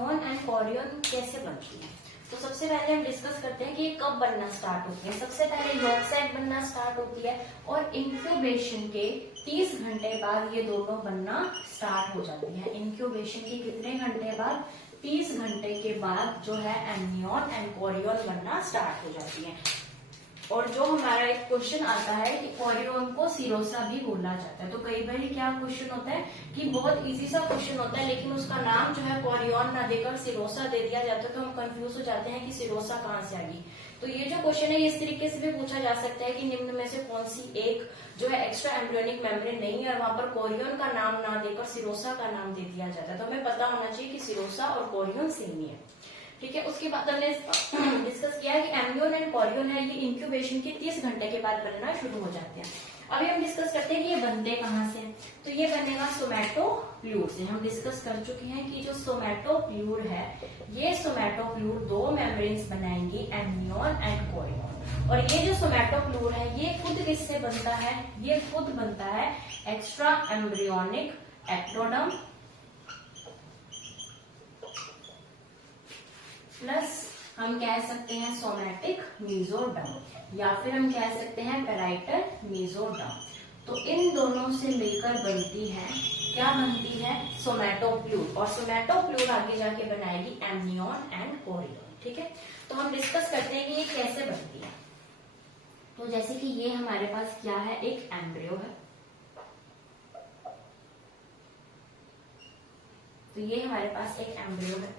Amnion and Korean कैसे बनती है। तो सबसे पहले हम डिस्कस करते हैं कि ये कब बनना स्टार्ट होती है। सबसे पहले यॉर्क साइट बनना स्टार्ट होती है और इंक्यूबेशन के 30 घंटे बाद ये दोनों बनना स्टार्ट हो जाती है। इंक्यूबेशन के कितने घंटे बाद? 30 घंटे के बाद जो है एमनियन एंड कोरियन बनना स्टार्ट हो जाती है। और जो हमारा एक क्वेश्चन आता है कि कोरियन को सिरोसा भी बोला जाता है। तो कई बार क्या क्वेश्चन होता है कि बहुत इजी सा क्वेश्चन होता है लेकिन उसका नाम जो है कोरियन ना देकर सिरोसा दे दिया जाता है, तो हम कंफ्यूज हो जाते हैं कि सिरोसा कहाँ से आ गई। तो ये जो क्वेश्चन है इस तरीके से भी पूछा जा सकता है कि निम्न में से कौन सी एक जो है एक्स्ट्रा एम्ब्रियोनिक मेम्ब्रेन नहीं है और वहां पर कोरियन का नाम ना देकर सिरोसा का नाम दे दिया जाता है। तो हमें पता होना चाहिए कि सिरोसा और कोरियन सेम ही है। ठीक है, उसके बाद हमने डिस्कस किया है कि एमनियन एंड कोरियन है, ये इंक्यूबेशन के 30 घंटे के बाद बनना शुरू हो जाते हैं। अभी हम डिस्कस करते हैं कि ये बनते कहाँ से। तो ये बनेगा सोमैटोप्यूल से। हम डिस्कस कर चुके हैं कि जो सोमैटोप्यूल है, ये सोमैटोप्यूल दो मेम्ब्रेन्स बनाएंगी, एमनियन एंड कोरियन। और ये जो सोमैटोप्यूल है ये खुद किससे बनता है? ये खुद बनता है एक्स्ट्रा एम्ब्रियोनिक एक्टोडर्म प्लस हम कह सकते हैं सोमैटिक मेसोडर्म या फिर हम कह सकते हैं पैराइटल मेसोडर्म। तो इन दोनों से मिलकर बनती है, क्या बनती है? सोमैटोप्यूल। और सोमैटोप्यूल आगे जाके बनाएगी एमनियन एंड कोरियन। ठीक है, तो हम डिस्कस करते हैं कि ये कैसे बनती है। तो जैसे कि ये हमारे पास क्या है? एक एम्ब्रियो है। तो ये हमारे पास एक एम्ब्रियो है।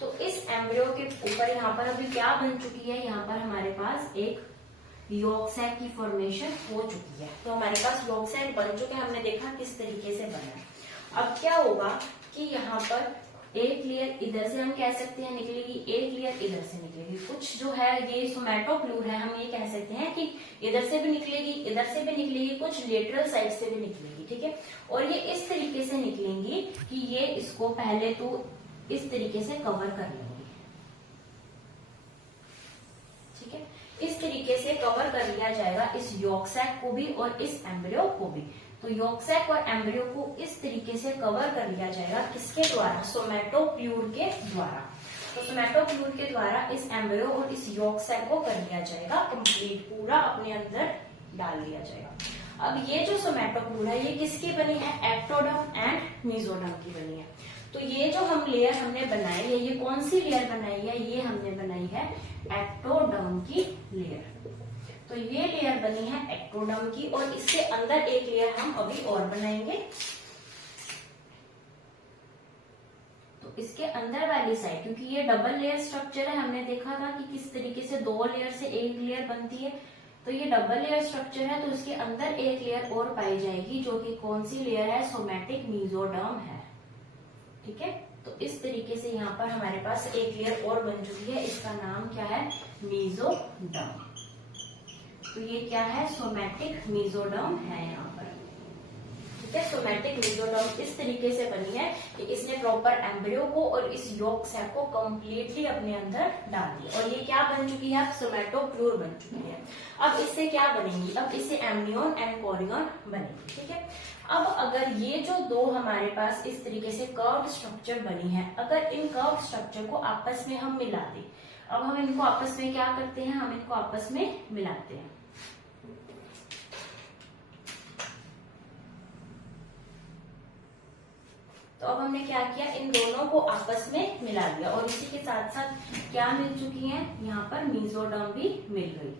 तो इस एम्ब्रियो के ऊपर यहाँ पर अभी क्या बन चुकी है? यहाँ पर हमारे पास एक यॉर्क सैक की फॉर्मेशन हो चुकी है। तो हमारे पास यॉर्क सैक बन चुके हैं, हमने देखा किस तरीके से बना। अब क्या होगा कि यहाँ पर एक लेयर इधर से हम कह सकते हैं निकलेगी, एक लेयर इधर से निकलेगी। कुछ जो है ये सोमैटोप्यूल है, हम ये कह सकते हैं कि इधर से भी निकलेगी, इधर से भी निकलेगी, कुछ लेटरल साइड से भी निकलेगी। ठीक है, और ये इस तरीके से निकलेंगी कि ये इसको पहले तो इस तरीके से कवर कर लेंगे। ठीक है, इस तरीके से कवर कर लिया जाएगा इस यॉर्क सैक को भी और इस एम्ब्रियो को भी। तो यॉर्क सैक और एम्ब्रियो को इस तरीके से कवर कर लिया जाएगा, किसके द्वारा? सोमैटोप्यूल के द्वारा। तो सोमैटोप्यूल के द्वारा इस एम्ब्रियो और इस यॉर्क सैक को कर लिया जाएगा कंप्लीट, पूरा अपने अंदर डाल लिया जाएगा। अब ये जो सोमैटोप्यूल है ये किसकी बनी है? एक्टोडर्म एंड मेसोडर्म की बनी है। तो ये जो हम लेयर हमने बनाई है, ये कौन सी लेयर बनाई है? ये हमने बनाई है एक्टोडर्म की लेयर। तो ये लेयर बनी है एक्टोडर्म की और इसके अंदर एक लेयर हम अभी और बनाएंगे। तो इसके अंदर वाली साइड, क्योंकि ये डबल लेयर स्ट्रक्चर है, हमने देखा था कि किस तरीके से दो लेयर से एक लेयर बनती है। तो ये डबल लेयर स्ट्रक्चर है, तो इसके अंदर एक लेयर और पाई जाएगी जो कि कौन सी लेयर है? सोमैटिक मेसोडर्म है। ठीक है, तो इस तरीके से यहाँ पर हमारे पास एक लेयर और बन चुकी है, इसका नाम क्या है? मेसोडर्म। तो ये क्या है? सोमैटिक मेसोडर्म है यहाँ पर। ठीक है, सोमैटिक मेसोडर्म इस तरीके से बनी है कि इसने प्रॉपर एम्ब्रियो को और इस यॉर्क सैक को कंप्लीटली अपने अंदर डाल दिया। और ये क्या बन चुकी है? अब सोमैटोप्यूल बन चुकी है। अब इससे क्या बनेंगी? अब इससे एमनियन एंड कोरियन बनेगी। ठीक है, अब अगर ये जो दो हमारे पास इस तरीके से कर्व स्ट्रक्चर बनी है, अगर इन कर्व स्ट्रक्चर को आपस में हम मिला दें, अब हम इनको आपस में क्या करते हैं? हम इनको आपस में मिलाते हैं। तो अब हमने क्या किया? इन दोनों को आपस में मिला दिया और इसी के साथ साथ क्या मिल चुकी है? यहाँ पर मेसोडर्म भी मिल गई।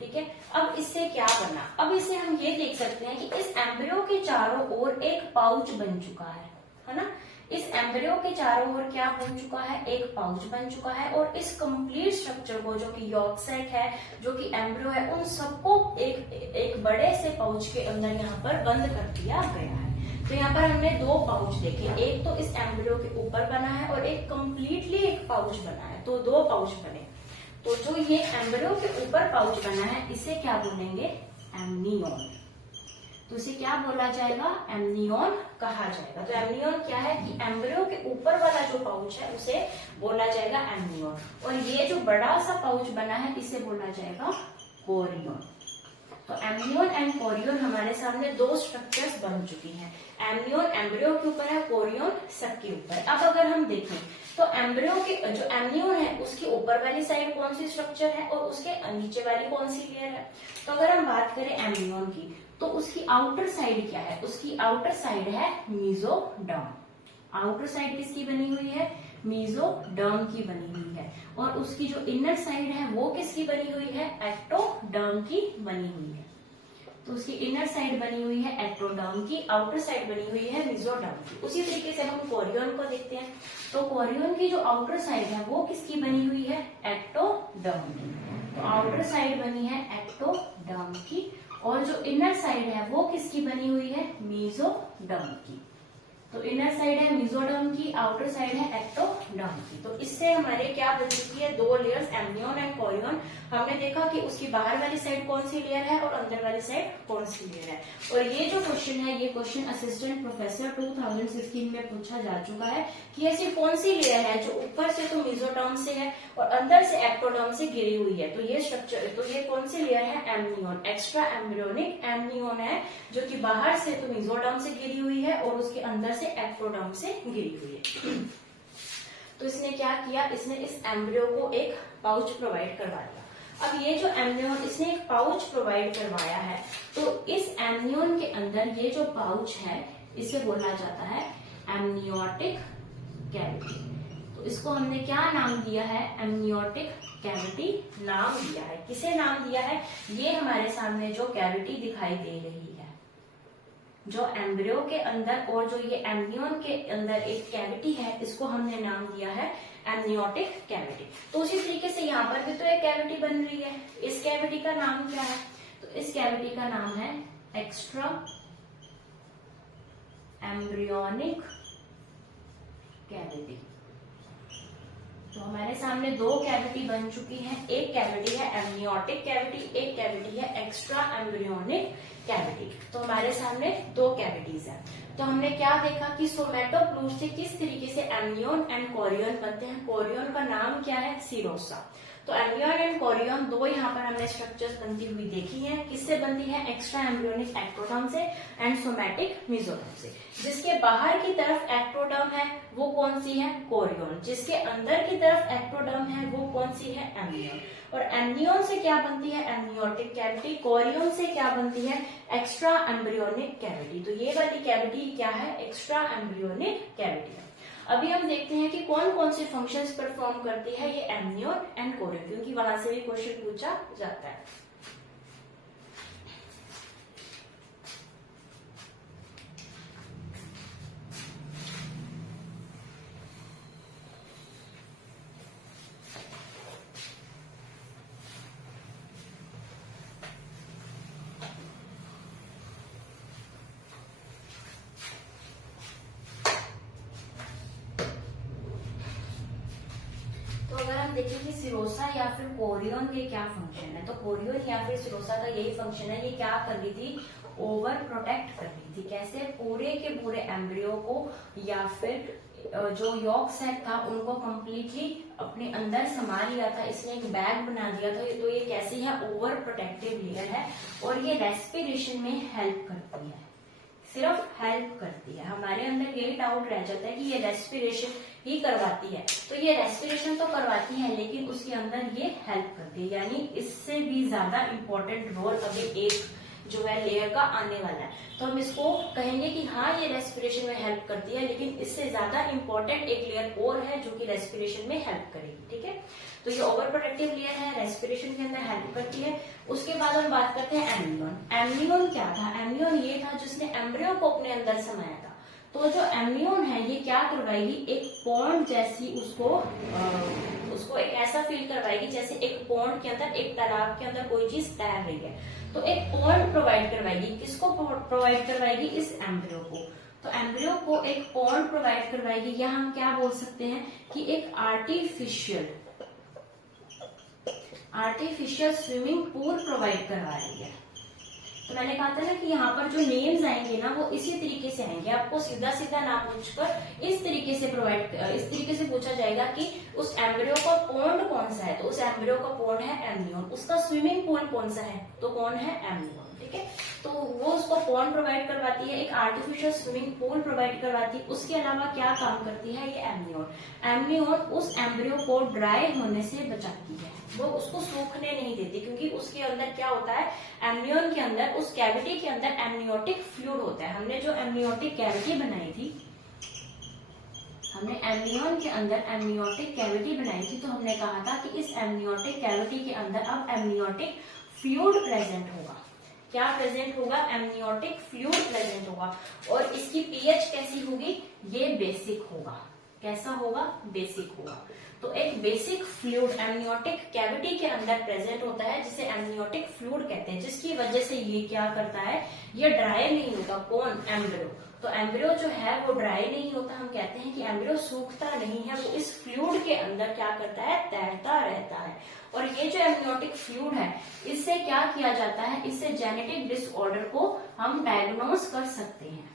ठीक है, अब इससे क्या बना? अब इसे हम ये देख सकते हैं कि इस एम्ब्रियो के चारों ओर एक पाउच बन चुका है ना? इस एम्ब्रियो के चारों ओर क्या बन चुका है? एक पाउच बन चुका है। और इस कंप्लीट स्ट्रक्चर को, जो कि यॉर्क सैक है, जो कि एम्ब्रियो है, उन सबको एक बड़े से पाउच के अंदर यहाँ पर बंद कर दिया गया है। तो यहाँ पर हमने दो पाउच देखे, एक तो इस एम्ब्रियो के ऊपर बना है और एक कंप्लीटली एक पाउच बना है। तो दो पाउच बने। तो जो ये एम्ब्रियो के ऊपर पाउच बना है इसे क्या बोलेंगे? एमनियन। तो इसे क्या बोला जाएगा? एमनियन कहा जाएगा। तो एमनियन क्या है कि एम्ब्रियो के ऊपर वाला जो पाउच है उसे बोला जाएगा एमनियन, और ये जो बड़ा सा पाउच बना है इसे बोला जाएगा कोरियन। तो एमनियन एंड कोरियन हमारे सामने दो स्ट्रक्चर्स बन चुकी हैं। एमनियन एम्ब्रियो के ऊपर है, कोरियन सब के ऊपर। अब अगर हम देखें तो एम्ब्रियो के जो एमनियोन है उसकी ऊपर वाली साइड कौन सी स्ट्रक्चर है और उसके नीचे वाली कौन सी लेयर है। तो अगर हम बात करें एमनियोन की तो उसकी आउटर साइड क्या है, उसकी आउटर साइड है मीजोडर्म। आउटर साइड किसकी बनी हुई है, मीजोडर्म की बनी हुई है। और उसकी जो इनर साइड है वो किसकी बनी हुई है, एक्टोडर्म की बनी हुई है। तो उसकी इनर साइड बनी हुई है एक्टोडर्म की, आउटर साइड बनी हुई है मीजोडर्म की। उसी तरीके से हम कोरियन को देखते हैं। तो कोरियन की जो आउटर साइड है वो किसकी बनी हुई है, एक्टोडर्म की। तो आउटर साइड बनी है एक्टोडर्म की और जो इनर साइड है वो किसकी बनी हुई है, मीजोडर्म की। तो इनर साइड है मीजोडर्म की, आउटर साइड है एक्टोडर्म की। तो इससे हमारे क्या बन चुकी है, दो लेयर्स एमनियोन एंड कोरियन। हमने देखा कि उसकी बाहर वाली साइड कौन सी लेयर है और अंदर वाली साइड कौन सी लेयर है। और ये जो क्वेश्चन है ये क्वेश्चन असिस्टेंट प्रोफेसर 2016 में पूछा जा चुका है कि ऐसी कौन सी लेयर है जो ऊपर से तो मीजोडर्म से है और अंदर से एक्टोडर्म से घिरी हुई है। तो ये स्ट्रक्चर, तो ये कौन सी लेयर है, एमनियोन, एक्स्ट्रा एम्ब्रियोनिक एमनियोन है जो कि बाहर से तो मीजोडर्म से घिरी हुई है और उसके अंदर से एक्टोडर्म से घिरी हुई है। तो इसने क्या किया, इसने इस एम्ब्रियो को एक पाउच प्रोवाइड करवा दिया। अब ये जो एमनियोन, इसने एक पाउच प्रोवाइड करवाया है, तो इस एमनियोन के अंदर ये जो पाउच है इसे बोला जाता है एमनियोटिक कैविटी। तो इसको हमने क्या नाम दिया है, एमनियोटिक कैविटी नाम दिया है। किसे नाम दिया है, ये हमारे सामने जो कैविटी दिखाई दे रही है, जो एम्ब्रियो के अंदर और जो ये एमनियोन के अंदर एक कैविटी है, इसको हमने नाम दिया है एमनियोटिक कैविटी। तो उसी तरीके से यहाँ पर भी तो एक कैविटी बन रही है। इस कैविटी का नाम क्या है, तो इस कैविटी का नाम है एक्स्ट्रा एम्ब्रियोनिक कैविटी। तो हमारे सामने दो कैविटी बन चुकी है, एक कैविटी है एमनियोटिक कैविटी, एक कैविटी है एक्स्ट्रा एम्ब्रियोनिक कैविटी। तो हमारे सामने दो कैविटीज है। तो हमने क्या देखा कि सोमेटोप्लूर से किस तरीके से एमनियोन एंड कोरियन बनते हैं। कोरियन का नाम क्या है, सीरोसा। तो एमनियोन एंड कोरियन दो यहाँ पर हमने स्ट्रक्चर्स बनती हुई देखी है। किससे बनती है, एक्स्ट्रा एम्ब्रियोनिक एक्टोडर्म से एंड सोमेटिक मीजोडर्म से। जिसके बाहर की तरफ एक्टोडर्म है वो कौन सी है, कोरियन। जिसके अंदर की तरफ एक्टोडर्म है वो कौन सी है, एमनियोन। और एमनियोन से क्या बनती है, एमनियोटिक कैविटी। कोरियन से क्या बनती है, एक्स्ट्रा एम्ब्रियोनिक कैविटी। तो ये वाली कैविटी क्या है, एक्स्ट्रा एम्ब्रियोनिक कैविटी है। अभी हम देखते हैं कि कौन कौन से फंक्शंस परफॉर्म करती है ये एमनियोन एंड कोरियन, क्योंकि वहां से भी क्वेश्चन पूछा जाता है। देखें कि सिरोसा या फिर कोरियन के क्या फंक्शन है। तो कोरियन या फिर सिरोसा का यही फंक्शन है, ये क्या कर रही थी, ओवर प्रोटेक्ट कर रही थी। कैसे, पूरे के पूरे एम्ब्रियो को या फिर जो यॉर्क सेट था उनको कंप्लीटली अपने अंदर समा लिया था, इसने एक बैग बना दिया था। तो ये कैसी है, ओवर प्रोटेक्टिव लेयर है और ये रेस्पिरेशन में हेल्प करती है, सिर्फ हेल्प करती है। हमारे अंदर यही डाउट रह जाता है कि ये रेस्पिरेशन ही करवाती है। तो ये रेस्पिरेशन तो करवाती है लेकिन उसके अंदर ये हेल्प करती है, यानी इससे भी ज्यादा इंपॉर्टेंट रोल अभी एक जो है लेयर का आने वाला है। तो हम इसको कहेंगे कि हाँ ये रेस्पिरेशन में हेल्प करती है, लेकिन इससे ज्यादा इंपॉर्टेंट एक लेयर और है जो कि रेस्पिरेशन में हेल्प करेगी। ठीक है, तो ये ओवर प्रोटेक्टिव लेयर है, रेस्पिरेशन के अंदर हेल्प करती है। उसके बाद हम बात करते हैं एमनियोन। एमनियोन क्या था, एमनियोन ये था जिसने एम्ब्रियो को अपने अंदर समाया था। तो जो एमनियोन है ये क्या करवाएगी, एक पॉन्ड जैसी उसको एक ऐसा फील करवाएगी जैसे एक पॉन्ड के अंदर, एक तालाब के अंदर कोई चीज तैर रही है। तो एक पॉन्ड प्रोवाइड करवाएगी, किसको प्रोवाइड करवाएगी, इस एम्ब्रियो को। तो एम्ब्रियो को एक पॉन्ड प्रोवाइड करवाएगी, या हम क्या बोल सकते हैं कि एक आर्टिफिशियल स्विमिंग पूल प्रोवाइड करवा रही है। तो मैंने कहा था ना कि यहाँ पर जो नेम्स आएंगे ना वो इसी तरीके से आएंगे, आपको सीधा सीधा ना पूछकर इस तरीके से पूछा जाएगा कि उस एम्ब्रियो का पोन्ड कौन सा है, तो उस एम्ब्रियो का पोन्ड है एमनियन। उसका स्विमिंग पूल कौन सा है, तो कौन है एमनियन। ठीक है, तो वो उसको पोन्ड प्रोवाइड करवाती है, एक आर्टिफिशियल स्विमिंग पूल प्रोवाइड करवाती है। उसके अलावा क्या काम करती है ये एमनियन। एमनियन उस एम्ब्रियो को ड्राई होने से बचाती है, वो उसको सूखने नहीं देती, क्योंकि उसके अंदर क्या होता है, एमनियन के अंदर, उस कैविटी के अंदर एमनियोटिक फ्लूइड होता है। हमने जो एमनियोटिक कैविटी बनाई थी, हमने एमनियन के अंदर एमनियोटिक कैविटी बनाई थी, तो हमने कहा था कि इस एमनियोटिक कैविटी के अंदर अब एमनियोटिक फ्लूइड प्रेजेंट होगा। क्या प्रेजेंट होगा, एमनियोटिक फ्लूइड प्रेजेंट होगा। और इसकी पीएच कैसी होगी, ये बेसिक होगा। कैसा होगा, बेसिक होगा। तो एक बेसिक फ्लूइड एमनियोटिक कैविटी के अंदर प्रेजेंट होता है, जिसे एमनियोटिक फ्लूइड कहते हैं, जिसकी वजह से ये क्या करता है, ये ड्राई नहीं होता। कौन, एम्ब्रियो। तो एम्ब्रियो जो है वो ड्राई नहीं होता, हम कहते हैं कि एम्ब्रियो सूखता नहीं है, वो इस फ्लूइड के अंदर क्या करता है, तैरता रहता है। और ये जो एमनियोटिक फ्लूइड है, इससे क्या किया जाता है, इससे जेनेटिक डिसऑर्डर को हम डायग्नोज कर सकते हैं,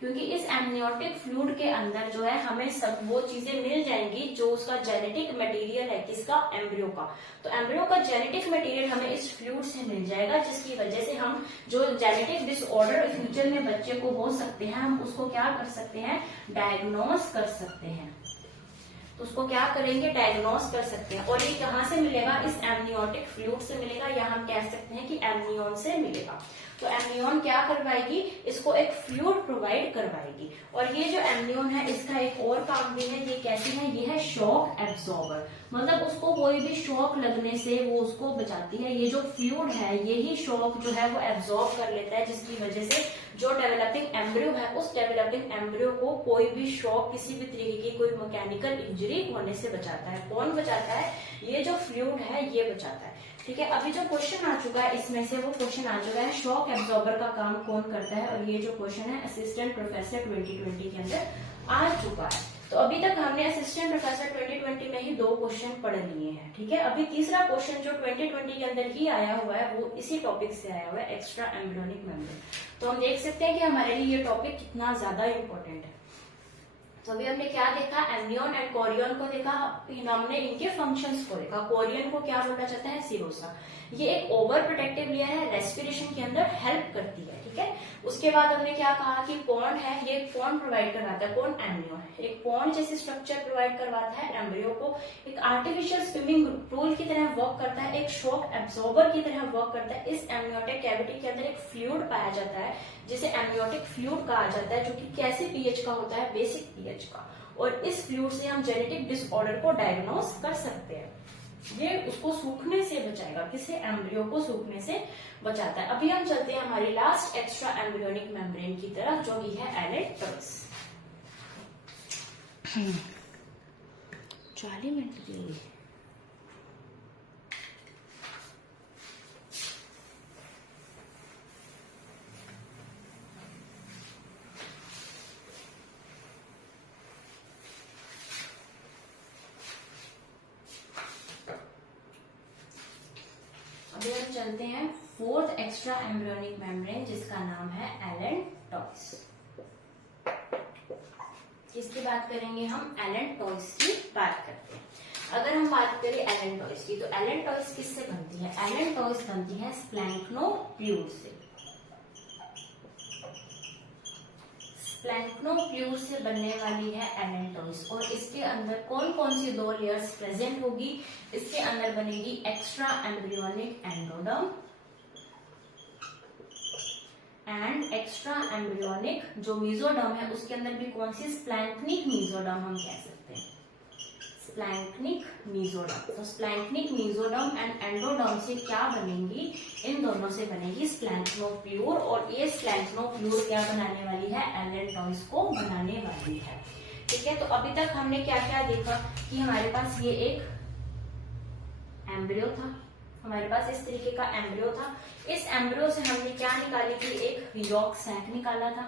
क्योंकि इस एमनियोटिक फ्लूइड के अंदर जो है हमें सब वो चीजें मिल जाएंगी जो उसका जेनेटिक मटेरियल है, किसका, एम्ब्रियो का। तो एम्ब्रियो का जेनेटिक मटेरियल हमें इस फ्लूइड से मिल जाएगा, जिसकी वजह से हम जो जेनेटिक डिसऑर्डर फ्यूचर में बच्चे को हो सकते हैं, हम उसको क्या कर सकते हैं, डायग्नोज कर सकते हैं। तो उसको क्या करेंगे, डायग्नोज कर सकते हैं। और ये कहाँ से मिलेगा, इस एमनियोटिक फ्लूइड से मिलेगा, या हम कह सकते हैं कि एमनियन से मिलेगा। तो एमनियन क्या करवाएगी, इसको एक फ्लूइड प्रोवाइड करवाएगी। और ये जो एमनियन है, इसका एक और काम भी है, ये कैसी है, ये है शॉक एब्जॉर्बर। मतलब उसको कोई भी शॉक लगने से वो उसको बचाती है। ये जो फ्लूइड है, यही शॉक जो है वो एब्जॉर्ब कर लेता है, जिसकी वजह से जो डेवलपिंग एम्ब्रियो है, उस डेवलपिंग एम्ब्रियो को कोई भी शॉक, किसी भी तरीके की कोई मैकेनिकल इंजरी होने से बचाता है। कौन बचाता है, ये जो फ्लूइड है ये बचाता है। ठीक है, अभी जो क्वेश्चन आ चुका है, इसमें से वो क्वेश्चन आ चुका है, शॉक एब्जॉर्बर का काम कौन करता है। और ये जो क्वेश्चन है असिस्टेंट प्रोफेसर 2020 के अंदर आ चुका है। तो अभी तक हमने असिस्टेंट प्रोफेसर 2020 में ही 2 क्वेश्चन पढ़ लिए हैं। ठीक है, अभी तीसरा क्वेश्चन जो 2020 के अंदर ही आया हुआ है, वो इसी टॉपिक से आया हुआ है, एक्स्ट्रा एम्ब्रियोनिक मेम्ब्रेन। तो हम देख सकते हैं कि हमारे लिए ये टॉपिक कितना ज्यादा इंपॉर्टेंट है। तो अभी हमने क्या देखा, एमनियन एंड कोरियन को देखा, हमने इनके फंक्शंस को देखा। कोरियन को क्या बोला जाता है, सिरोसा। ये एक ओवर प्रोटेक्टिव लेयर है, रेस्पिरेशन के अंदर हेल्प करती है। ठीक है, उसके बाद हमने क्या कहा कि पॉन्ड है, ये पॉन्ड प्रोवाइड करवाता है। कौन, एमनियन। एक पॉन्ड जैसे स्ट्रक्चर प्रोवाइड करवाता है एम्ब्रियो को, एक आर्टिफिशियल स्विमिंग पूल की तरह वर्क करता है, एक शॉक एब्जॉर्बर की तरह वर्क करता है। इस एमनियोटिक कैविटी के अंदर एक फ्लूइड पाया जाता है, जिसे एमनियोटिक फ्लूइड कहा जाता है, जो कि कैसे पीएच का होता है, बेसिक पीएच का। और इस फ्लूइड से हम जेनेटिक डिसऑर्डर को डायग्नोज कर सकते हैं। ये उसको सूखने से बचाएगा, किसे, एम्ब्रियो को सूखने से बचाता है। अभी हम चलते हैं हमारी लास्ट एक्स्ट्रा एम्ब्रियोनिक मेम्ब्रेन की तरफ, जो कि है एलेक्ट्रोस। 40 मिनट के लिए अभी हम चलते हैं 4th एक्स्ट्रा एम्ब्रियोनिक मेम्ब्रेन, जिसका नाम है एलेंटॉइस। किसकी बात करेंगे हम, एलेंटॉइस की बात करते हैं। अगर हम बात करें एलेंटॉइस की, तो एलेंटॉइस किससे बनती है, एलेंटॉइस बनती है स्प्लैंक्नोफ्लूइड से। स्प्लैंक्नोफ्लूइड से बनने वाली है एलेंटॉइस। और इसके अंदर कौन कौन सी 2 लेयर्स प्रेजेंट होगी, इसके अंदर बनेगी extra embryonic endoderm and extra embryonic जो मेसोडर्म है, उसके अंदर भी कौन सी, स्प्लैंक्निक मेसोडर्म हम कह सकते हैं, स्प्लैंक्निक मेसोडर्म। तो स्प्लैंक्निक मेसोडर्म एंड एंडोडर्म से क्या बनेंगी, इन दोनों से बनेगी स्प्लैंक्नोफ्लूइड। और ये स्प्लैंक्नोफ्लूइड क्या बनाने वाली है, एलेंटॉइस को बनाने वाली है। ठीक है, तो अभी तक हमने क्या क्या देखा कि हमारे पास ये एक एम्ब्रियो था, हमारे पास इस तरीके का एम्ब्रियो था। इस एम्ब्रियो से हमने क्या निकाली थी, एक यॉक सैक निकाला था।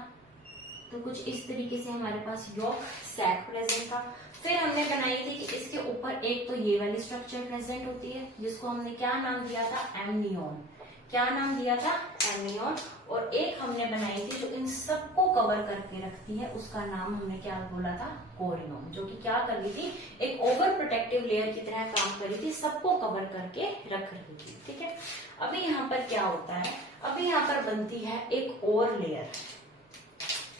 तो कुछ इस तरीके से हमारे पास यॉक सैक प्रेजेंट था। फिर हमने बनाई थी कि इसके ऊपर एक तो ये वाली स्ट्रक्चर प्रेजेंट होती है, जिसको हमने क्या नाम दिया था, एमनियन। क्या नाम दिया था, एमियोन। और एक हमने बनाई थी जो इन सबको कवर करके रखती है, उसका नाम हमने क्या बोला था, कोरियोन, जो कि क्या कर रही थी, एक ओवर प्रोटेक्टिव लेयर की तरह काम कर रही थी, सबको कवर करके रख रही थी। ठीक है, अभी यहाँ पर क्या होता है, अभी यहाँ पर बनती है एक और लेयर,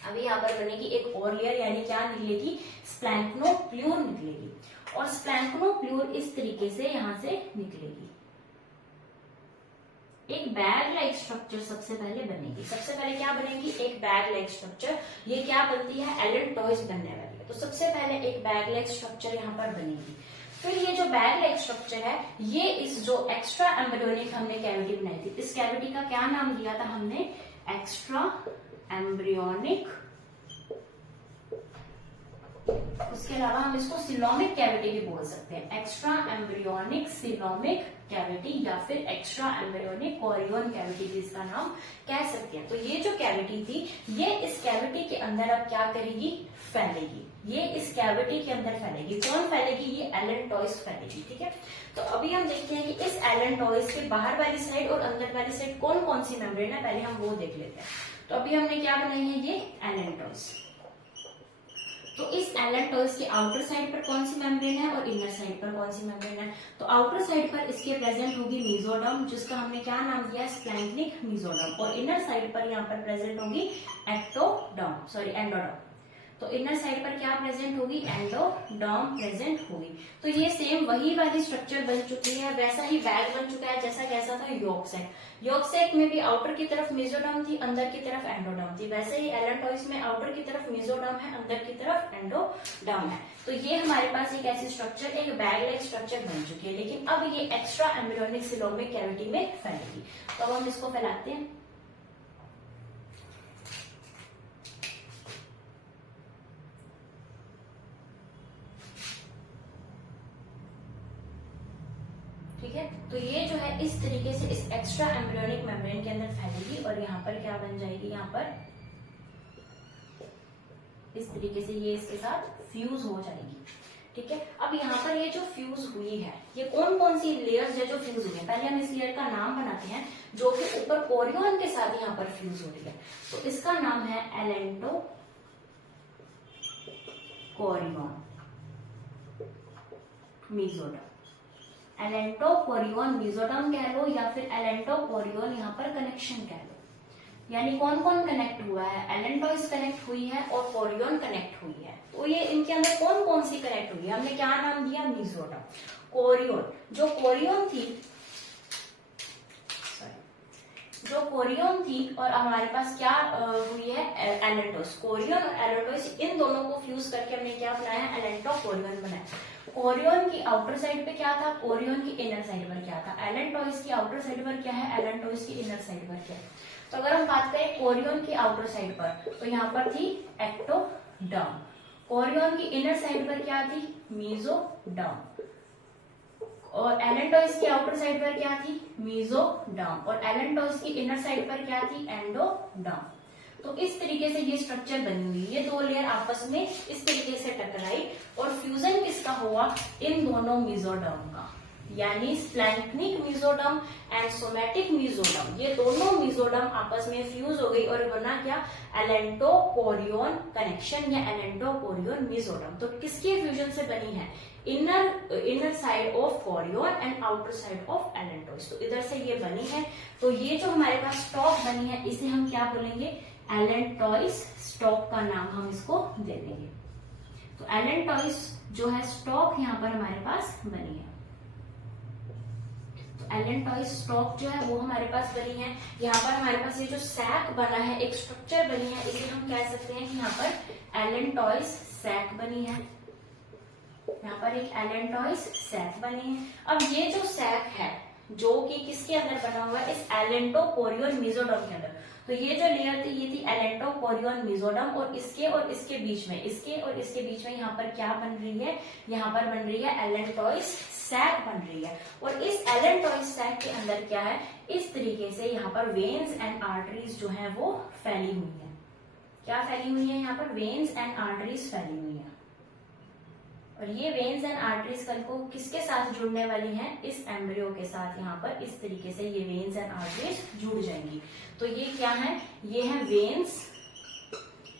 अभी यहाँ पर बनेगी एक और लेयर, यानी क्या निकलेगी, स्प्लैंक्नोप्ल्यूर निकलेगी। और स्प्लैंक्नोप्ल्यूर इस तरीके से यहाँ से निकलेगी, एक बैग लाइक स्ट्रक्चर सबसे पहले बनेगी। सबसे पहले क्या बनेगी, एक बैग लाइक स्ट्रक्चर। ये क्या बनती है, एलेंटॉइस बनने वाली है। तो सबसे पहले एक बैग लाइक स्ट्रक्चर यहाँ पर बनेगी। फिर ये जो बैग लाइक स्ट्रक्चर है, ये इस जो एक्स्ट्रा एम्ब्रियोनिक हमने कैविटी बनाई थी, इस कैविटी का क्या नाम दिया था हमने, एक्स्ट्रा एम्ब्रियोनिक। उसके अलावा हम इसको सिलोमिक कैविटी भी बोल सकते हैं, एक्स्ट्रा एम्ब्रियोनिक सिलोमिक कैविटी, या फिर एक्स्ट्रा एम्ब्रियोनिक कोरियोन कैविटी भी इसका नाम कह सकते हैं। तो ये जो कैविटी थी, ये इस कैविटी के अंदर अब क्या करेगी, फैलेगी। ये इस कैविटी के अंदर फैलेगी। कौन फैलेगी, ये एलेंटॉइस फैलेगी। ठीक है, तो अभी हम देखते हैं कि इस एलेंटॉइस के बाहर वाली साइड और अंदर वाली साइड कौन कौन सी मेम्ब्रेन है, पहले हम वो देख लेते हैं। तो अभी हमने क्या बनाई है, ये एलेंटॉइस। तो इस एलेंटॉइस के आउटर साइड पर कौन सी मेम्ब्रेन है और इनर साइड पर कौन सी मेम्ब्रेन है। तो आउटर साइड पर इसके प्रेजेंट होगी मेसोडर्म, जिसका हमने क्या नाम दिया, स्प्लैंक्निक मेसोडर्म। और इनर साइड पर यहाँ पर प्रेजेंट होगी एंडोडर्म। तो इनर साइड पर क्या प्रेजेंट होगी, एंडोडर्म प्रेजेंट होगी। तो ये सेम वही वाली स्ट्रक्चर बन चुकी है, वैसा ही बैग बन चुका है जैसा कैसा था यॉर्क सैक। यॉर्क सैक में भी आउटर की तरफ मेसोडर्म थी, अंदर की तरफ एंडोडर्म थी। वैसे ही एलेंटॉइस में आउटर की तरफ मेसोडर्म है, अंदर की तरफ एंडोडर्म है। तो ये हमारे पास एक ऐसी स्ट्रक्चर, एक बैग लाइक स्ट्रक्चर बन चुकी है। लेकिन अब ये एक्स्ट्रा एम्ब्रियोनिक सिलोमिक कैविटी में फैलेगी। तो अब हम इसको फैलाते हैं। ठीक है, तो ये जो है इस तरीके से इस एक्स्ट्रा एम्ब्रियोनिक मेम्ब्रेन के अंदर फैलेगी और यहाँ पर क्या बन जाएगी, यहाँ पर इस तरीके से ये इसके साथ फ्यूज हो जाएगी। ठीक है, अब यहाँ पर ये जो फ्यूज हुई है, ये कौन कौन सी लेयर्स है जो फ्यूज हुई है, पहले हम इस लेयर का नाम बनाते हैं, जो कि ऊपर कोरियोन के साथ यहाँ पर फ्यूज हो रही है। तो इसका नाम है एलेंटो कोरियोन मेसोडर्म। एलेंटो कोरियोन मेसोडर्म कह लो या फिर एलेंटो कोरियोन यहाँ पर कनेक्शन कह लो। यानी कौन कौन कनेक्ट हुआ है, एलेंटॉइस कनेक्ट हुई है और कोरियोन कनेक्ट हुई है। तो ये इनके अंदर कौन कौन सी कनेक्ट हुई है, हमने क्या नाम दिया, मेसोडर्म। कोरियोन, जो कोरियोन थी और हमारे पास क्या हुई है, एलेंटोस। कोरियोन और एलेंटोस, इन दोनों को फ्यूज करके हमने क्या बनाया, एलेंटो कोरियोन बनाया। कोरियोन की आउटर साइड पे क्या था, कोरियोन की इनर साइड पर क्या था, एलेंटोइस की आउटर साइड पर क्या है, एलेंटोइस की इनर साइड पर क्या है। तो अगर हम बात करें कोरियोन की आउटर साइड पर, तो यहाँ पर थी एक्टोडर्म। कोरियोन की इनर साइड पर क्या थी, मेसोडर्म। और एलेंटोइस की आउटर साइड पर क्या थी, मेसोडर्म। और एलेंटोइस की इनर साइड पर क्या थी, एंडोडर्म। तो इस तरीके से ये स्ट्रक्चर बनी हुई, ये दो लेयर आपस में इस तरीके से टकराई और फ्यूजन किसका हुआ, इन दोनों मेसोडर्म का, यानी स्प्लैंक्निक मेसोडर्म एंड सोमैटिक मेसोडर्म। ये दोनों मेसोडर्म आपस में फ्यूज हो गई और बना क्या, एलेंटो कोरियोन कनेक्शन या एलेंटो कोरियोन मेसोडर्म। तो किसके फ्यूजन से बनी है, inner side of chorion and outer side of allantois. तो इधर से ये बनी है। तो ये जो हमारे पास स्टॉक बनी है, इसे हम क्या बोलेंगे, एलेंटोइस स्टॉक का नाम हम इसको दे देंगे। तो एलेंटोइस जो है स्टॉक यहाँ पर हमारे पास बनी है। तो एलेंटोइस स्टॉक जो है वो हमारे पास बनी है। यहाँ पर हमारे पास ये जो सैक बना है, एक स्ट्रक्चर बनी है, इसे हम कह सकते हैं कि यहाँ पर एलेंटोइस सैक बनी है। यहाँ पर एक एलेंटोइस सैक बनी है। अब ये जो सैक है, जो कि किसके अंदर बना हुआ है, इस एलेंटो कोरियोन मेसोडर्म के अंदर। तो ये जो लेयर थी, ये थी एलेंटो कोरियोन मेसोडर्म। और इसके बीच में, इसके और इसके बीच में यहाँ पर क्या बन रही है, यहाँ पर बन रही है एलेंटोइस सैक बन रही है। और इस एलेंटोइस सैक के अंदर क्या है, इस तरीके से यहाँ पर वेन्स एंड आर्टरीज जो है वो फैली हुई है। क्या फैली हुई है, यहाँ पर वेन्स एंड आर्टरीज फैली हुई है। और ये वेन्स एंड आर्टरीज कल को किसके साथ जुड़ने वाली हैं, इस एम्ब्रियो के साथ। यहाँ पर इस तरीके से ये वेन्स एंड आर्टरीज जुड़ जाएंगी। तो ये क्या है, ये है वेन्स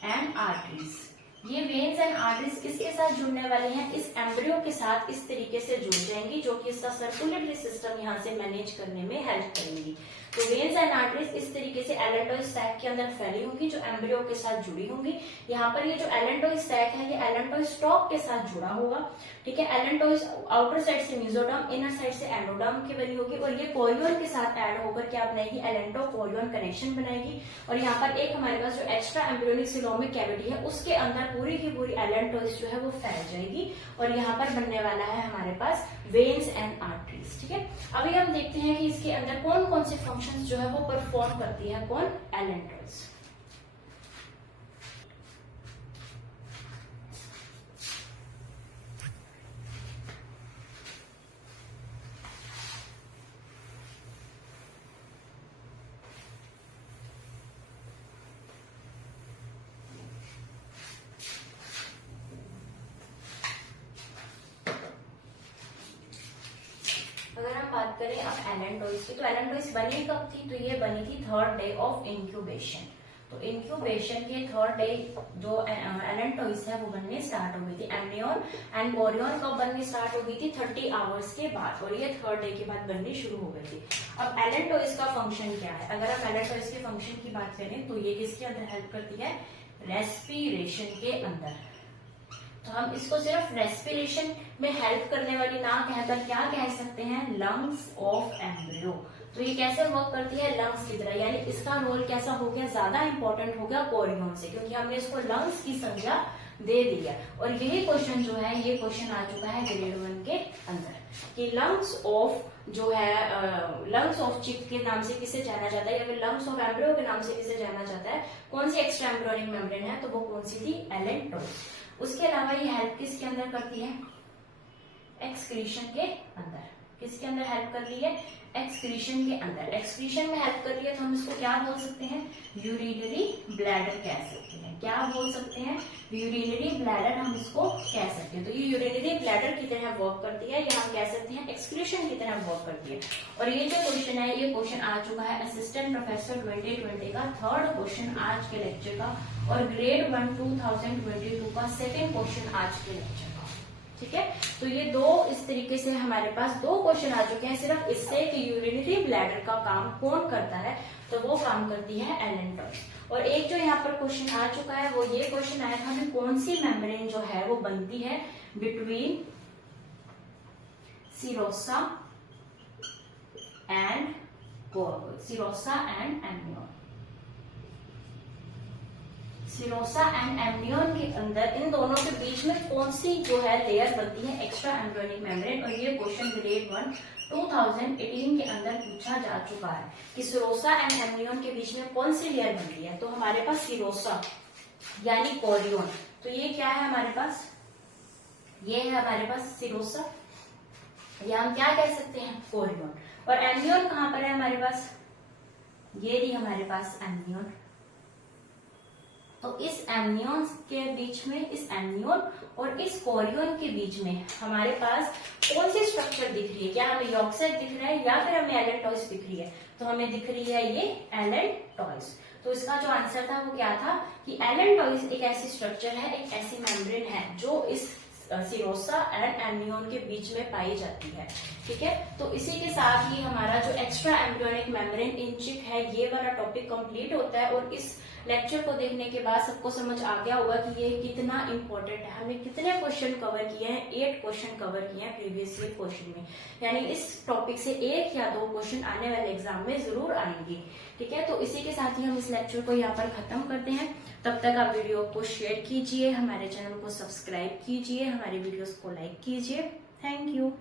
एंड आर्टरीज। ये वेन्स एंड आर्टरीज किसके साथ जुड़ने वाले हैं, इस एम्ब्रियो के साथ इस तरीके से जुड़ जाएंगी, जो कि इसका सर्कुलेटरी सिस्टम यहाँ से मैनेज करने में हेल्प करेंगी। तो वेन्स एंड आर्टरीज इस तरीके से एलेंटोइड सैक के अंदर फैली होंगी, जो एम्ब्रियो के साथ जुड़ी होंगी। यहाँ पर ये जो एलेंटोइड सैक है, ये एलेंटोइड स्टॉक के साथ जुड़ा होगा, ठीक है। एलेंटोइड आउटर साइड से मेसोडर्म, इनर साइड से एंडोडर्म की बनी होगी, और ये कोरियन के साथ ऐड होकर क्या बनाएगी, एलेंटो कोरियन कनेक्शन बनाएगी। और यहाँ पर एक हमारे पास जो एक्स्ट्रा एम्ब्रियोनिक सिलोमिक कैविटी है, उसके अंदर पूरी की पूरी एलेंटोइड जो है वो फैल जाएगी, और यहाँ पर बनने वाला है हमारे पास वेन्स एंड आर्टरीज, ठीक है। अभी हम देखते हैं कि इसके अंदर कौन कौन से फंक्शंस जो है वो परफॉर्म करती है, कौन, एलेंटोइड्स। अगर हम बात करें अब एलेंटोइड्स की, तो एलेंटोइड्स बनी कब थी, तो ये बनी थी 3rd डे ऑफ इंक्यूबेशन। तो इंक्यूबेशन के 3rd डे जो एलेंटोइड्स है वो बनने स्टार्ट हो गई थी। एम्नियन एंड कोरियन कब बननी स्टार्ट हो गई थी, 30 आवर्स के बाद, और ये 3rd डे के बाद बननी शुरू हो गई थी। अब एलेंटोइड्स का फंक्शन क्या है, अगर हम एलेंटोइड्स के फंक्शन की बात करें तो ये किसके अंदर हेल्प करती है, रेस्पिरेशन के अंदर। तो हम इसको सिर्फ रेस्पिरेशन में हेल्प करने वाली ना कहकर क्या कह सकते हैं, लंग्स ऑफ एम्ब्रियो। तो ये कैसे वर्क करती है, लंग्स की तरह, यानी इसका रोल कैसा हो गया, ज्यादा इंपॉर्टेंट हो गया कोरियन से, क्योंकि हमने इसको लंग्स की संज्ञा दे दिया। और यही क्वेश्चन जो है, ये क्वेश्चन आ चुका है ग्रेड 1 के अंदर, कि लंग्स ऑफ जो है, लंग्स ऑफ चिक के नाम से किसे जाना जाता है, या फिर लंग्स ऑफ एम्ब्रियो के नाम से किसे जाना जाता है, कौन सी एक्स्ट्रा एम्ब्रियोनिक मेम्ब्रेन है, तो वो कौन सी थी, एलेंटोइड। उसके अलावा ये हेल्प किसके अंदर करती है, एक्सक्रीशन के अंदर। किसके अंदर हेल्प कर रही है, एक्सक्रीशन के अंदर। एक्सक्रीशन में हेल्प कर रही है तो हम इसको क्या बोल सकते हैं, यूरिनरी ब्लैडर कह सकते हैं। क्या बोल सकते हैं, यूरिनरी ब्लैडर हम इसको कह सकते हैं। तो ये यूरिनरी ब्लैडर की तरह वर्क करती है, या हम कह सकते हैं एक्सक्रीशन की तरह वर्क करती है। और ये जो क्वेश्चन है, ये क्वेश्चन आ चुका है असिस्टेंट प्रोफेसर 2020 का 3rd क्वेश्चन आज के लेक्चर का, और ग्रेड 1 2022 का 2nd क्वेश्चन आज के लेक्चर का, ठीक है। तो ये दो इस तरीके से हमारे पास 2 क्वेश्चन आ चुके हैं सिर्फ इससे कि यूरिनरी ब्लैडर का काम कौन करता है, तो वो काम करती है एलेंटोइड्स। और एक जो यहाँ पर क्वेश्चन आ चुका है, वो ये क्वेश्चन आया था हमें, कौन सी मेम्ब्रेन जो है वो बनती है between serosa and amnion. Serosa and amnion के अंदर इन दोनों के बीच में कौन सी जो है लेयर बनती है, एक्स्ट्रा एम्ब्रियोनिक मेम्ब्रेन। और ये क्वेश्चन ग्रेड 1 2018 के अंदर पूछा जा चुका है कि सीरोसा एंड एम्नियन के बीच में कौन सी लेयर बनती है। तो हमारे पास सीरोसा यानी कोरियन, तो ये क्या है हमारे पास, ये है हमारे पास सीरोसा, या हम क्या कह सकते हैं, कोरियन। और एम्नियन कहां पर है हमारे पास, ये रही हमारे पास एम्नियन। तो इस एम्नियन के बीच में, इस एम्नियन और इस कोरियन के बीच में हमारे पास कौन सी स्ट्रक्चर दिख रही है, क्या हमें यॉर्क सेल दिख रहा है या फिर हमें एलेंटोइड्स दिख रही है, तो हमें दिख रही है ये एलेंटोइड्स। तो इसका जो आंसर था वो क्या था कि एलेंटोइड्स एक ऐसी स्ट्रक्चर है, एक ऐसी मेम्ब्रेन है जो इस सीरोसा एंड एम्नियन के बीच में पाई जाती है, ठीक है। तो इसी के साथ ही हमारा जो एक्स्ट्रा एम्ब्रियोनिक मेम्ब्रेन इन चिक है, ये वाला टॉपिक कंप्लीट होता है। और इस लेक्चर को देखने के बाद सबको समझ आ गया होगा कि ये कितना इंपॉर्टेंट है, हमने कितने क्वेश्चन कवर किए हैं, 8 क्वेश्चन कवर किए हैं प्रीवियस ईयर क्वेश्चन में, यानी इस टॉपिक से 1 या 2 क्वेश्चन आने वाले एग्जाम में जरूर आएंगे, ठीक है। तो इसी के साथ ही हम इस लेक्चर को यहाँ पर खत्म करते हैं। तब तक आप वीडियो को शेयर कीजिए, हमारे चैनल को सब्सक्राइब कीजिए, हमारे वीडियोस को लाइक कीजिए। Thank you.